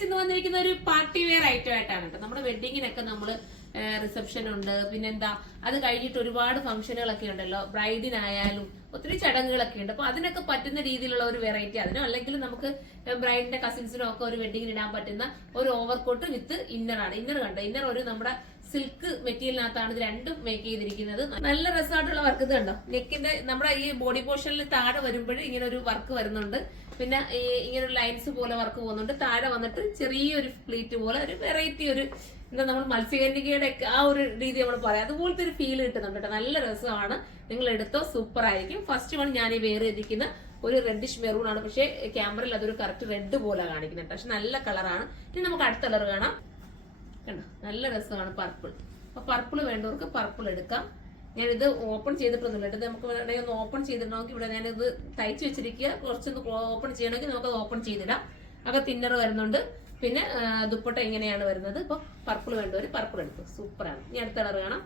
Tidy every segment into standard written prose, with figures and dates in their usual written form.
Guys ഇന്ന് വന്നിരിക്കുന്ന ഒരു പാർട്ടി വെയർ ഐറ്റം ആയിട്ടാണ് കേട്ടോ. നമ്മുടെ വെഡിങ്ങിനൊക്കെ നമ്മള് റിസപ്ഷൻ ഉണ്ട്, പിന്നെന്താ അത് കഴിഞ്ഞിട്ട് ഒരുപാട് ഫംഗ്ഷനുകളൊക്കെ ഉണ്ടല്ലോ, ബ്രൈഡിനായാലും ഒത്തിരി ചടങ്ങുകളൊക്കെ ഉണ്ട്. അപ്പൊ അതിനൊക്കെ പറ്റുന്ന രീതിയിലുള്ള ഒരു വെറൈറ്റി, അതിനോ അല്ലെങ്കിൽ നമുക്ക് ബ്രൈഡിന്റെ കസിൻസിനോ ഒക്കെ ഒരു വെഡിങ്ങിന് ഇടാൻ പറ്റുന്ന ഒരു ഓവർകോട്ട് വിത്ത് ഇന്നറാണ്. ഇന്നർ കണ്ടോ, ഇന്നർ ഒരു നമ്മുടെ സിൽക്ക് മെറ്റീരിയലിനകത്താണ് ഇത് രണ്ടും മേക്ക് ചെയ്തിരിക്കുന്നത്. നല്ല രസമായിട്ടുള്ള വർക്ക് ഇത് കണ്ടോ. നെക്കിന്റെ നമ്മുടെ ഈ ബോഡി പോർഷനിൽ താഴെ വരുമ്പോഴും ഇങ്ങനെ ഒരു വർക്ക് വരുന്നുണ്ട്. പിന്നെ ഇങ്ങനെ ഒരു ലൈൻസ് പോലെ വർക്ക് പോകുന്നുണ്ട്. താഴെ വന്നിട്ട് ചെറിയൊരു ഫ്ലീറ്റ് പോലെ ഒരു വെറൈറ്റി, ഒരു എന്താ നമ്മൾ മത്സ്യകന്യകയുടെ ഒക്കെ ആ ഒരു രീതി നമ്മൾ പറയാം, അതുപോലത്തെ ഒരു ഫീൽ കിട്ടുന്നുണ്ട് കേട്ടോ. നല്ല രസമാണ്, നിങ്ങൾ എടുത്തോ, സൂപ്പർ ആയിരിക്കും. ഫസ്റ്റ് വൺ ഞാൻ ഈ വെയർ ചെയ്തിരിക്കുന്ന ഒരു റെഡിഷ് മെറൂൺ ആണ്, പക്ഷേ ക്യാമറയിൽ അതൊരു കറക്റ്റ് റെഡ് പോലെ കാണിക്കുന്നത്, പക്ഷെ നല്ല കളറാണ്. ഇനി നമുക്ക് അടുത്ത കളർ കാണാം. കണ്ടോ, നല്ല രസമാണ് പർപ്പിൾ. അപ്പൊ പർപ്പിൾ വേണ്ടവർക്ക് പർപ്പിൾ എടുക്കാം. ഞാനിത് ഓപ്പൺ ചെയ്തിട്ടൊന്നുമില്ല കേട്ടോ. നമുക്ക് വേണമെങ്കിൽ ഒന്ന് ഓപ്പൺ ചെയ്തിടണമെങ്കിൽ ഇവിടെ ഞാനിത് തയ്ച്ചു വെച്ചിരിക്കുക. കുറച്ചൊന്ന് ഓപ്പൺ ചെയ്യണമെങ്കിൽ നമുക്കത് ഓപ്പൺ ചെയ്തിടാം. അകത്ത് ഇന്നർ വരുന്നുണ്ട്. പിന്നെ ദുപ്പട്ട ഇങ്ങനെയാണ് വരുന്നത്. ഇപ്പൊ പർപ്പിൾ വേണ്ടവർ പർപ്പിൾ എടുക്കും, സൂപ്പറാണ്. ഇനി അടുത്ത കളർ കാണാം.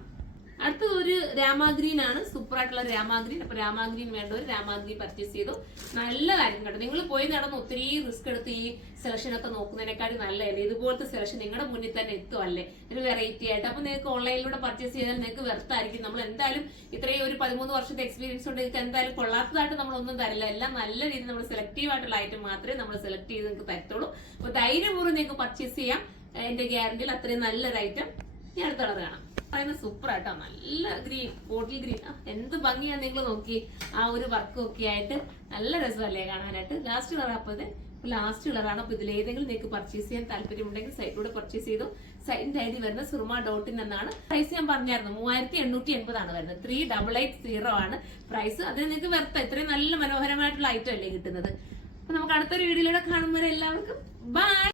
അടുത്തത് ഒരു രാമാഗ്രീൻ ആണ്, സൂപ്പർ ആയിട്ടുള്ള രാമാഗ്രീൻ. അപ്പൊ രാമാഗ്രീൻ വേണ്ടവർ രാമാഗ്രീൻ പർച്ചേസ് ചെയ്തു. നല്ലതായിരിക്കും കേട്ടോ. നിങ്ങൾ പോയി നടന്ന് ഒത്തിരി റിസ്ക് എടുത്ത് ഈ സെലക്ഷൻ ഒക്കെ നോക്കുന്നതിനേക്കാളും നല്ലതല്ലേ ഇതുപോലത്തെ സെലക്ഷൻ നിങ്ങളുടെ മുന്നിൽ തന്നെ എത്തുമല്ലേ, ഒരു വെറൈറ്റി ആയിട്ട്. അപ്പൊ നിങ്ങൾക്ക് ഓൺലൈനിലൂടെ പർച്ചേസ് ചെയ്താൽ നിങ്ങൾക്ക് വെർത്തായിരിക്കും. നമ്മൾ എന്തായാലും ഇത്രയും ഒരു 13 വർഷത്തെ എക്സ്പീരിയൻസ് കൊണ്ട് നിങ്ങൾക്ക് എന്തായാലും കൊള്ളാത്തതായിട്ട് നമ്മളൊന്നും തരില്ല. എല്ലാം നല്ല രീതിയിൽ നമ്മൾ സെലക്റ്റീവ് ആയിട്ടുള്ള ഐറ്റം മാത്രമേ നമ്മൾ സെലക്ട് ചെയ്ത് നിങ്ങൾക്ക് തരത്തുള്ളൂ. അപ്പൊ ധൈര്യപൂർവ്വം നിങ്ങൾക്ക് പർച്ചേസ് ചെയ്യാം. എന്റെ ഗ്യാരണ്ടിയിൽ അത്രയും നല്ലൊരു ഐറ്റം. ഞാൻ അടുത്ത കളർ കാണാം. പറയുന്നത് സൂപ്പർ ആയിട്ടോ, നല്ല ഗ്രീൻ, ബോട്ടിൽ ഗ്രീൻ. എന്ത് ഭംഗിയാണ് നിങ്ങൾ നോക്കി, ആ ഒരു വർക്കും ഒക്കെ ആയിട്ട് നല്ല രസമല്ലേ കാണാനായിട്ട്. ലാസ്റ്റ് കളർ അപ്പോഴത്തെ ലാസ്റ്റ് കളറാണ്. അപ്പൊ ഇതിലേതെങ്കിലും നിങ്ങൾക്ക് പർച്ചേസ് ചെയ്യാൻ താല്പര്യമുണ്ടെങ്കിൽ സൈറ്റിലൂടെ പർച്ചേസ് ചെയ്തു. സൈറ്റിന്റെ ഐഡി വരുന്നത് surma.in എന്നാണ്. പ്രൈസ് ഞാൻ പറഞ്ഞായിരുന്നു 3880 ആണ് വരുന്നത്. 3880 ആണ് പ്രൈസ്. അതിന് നിങ്ങൾക്ക് വെർത്ത, ഇത്രയും നല്ല മനോഹരമായിട്ടുള്ള ഐറ്റം അല്ലേ കിട്ടുന്നത്. അപ്പൊ നമുക്ക് അടുത്തൊരു വീഡിയോയിലൂടെ കാണുമ്പോൾ എല്ലാവർക്കും ബൈ.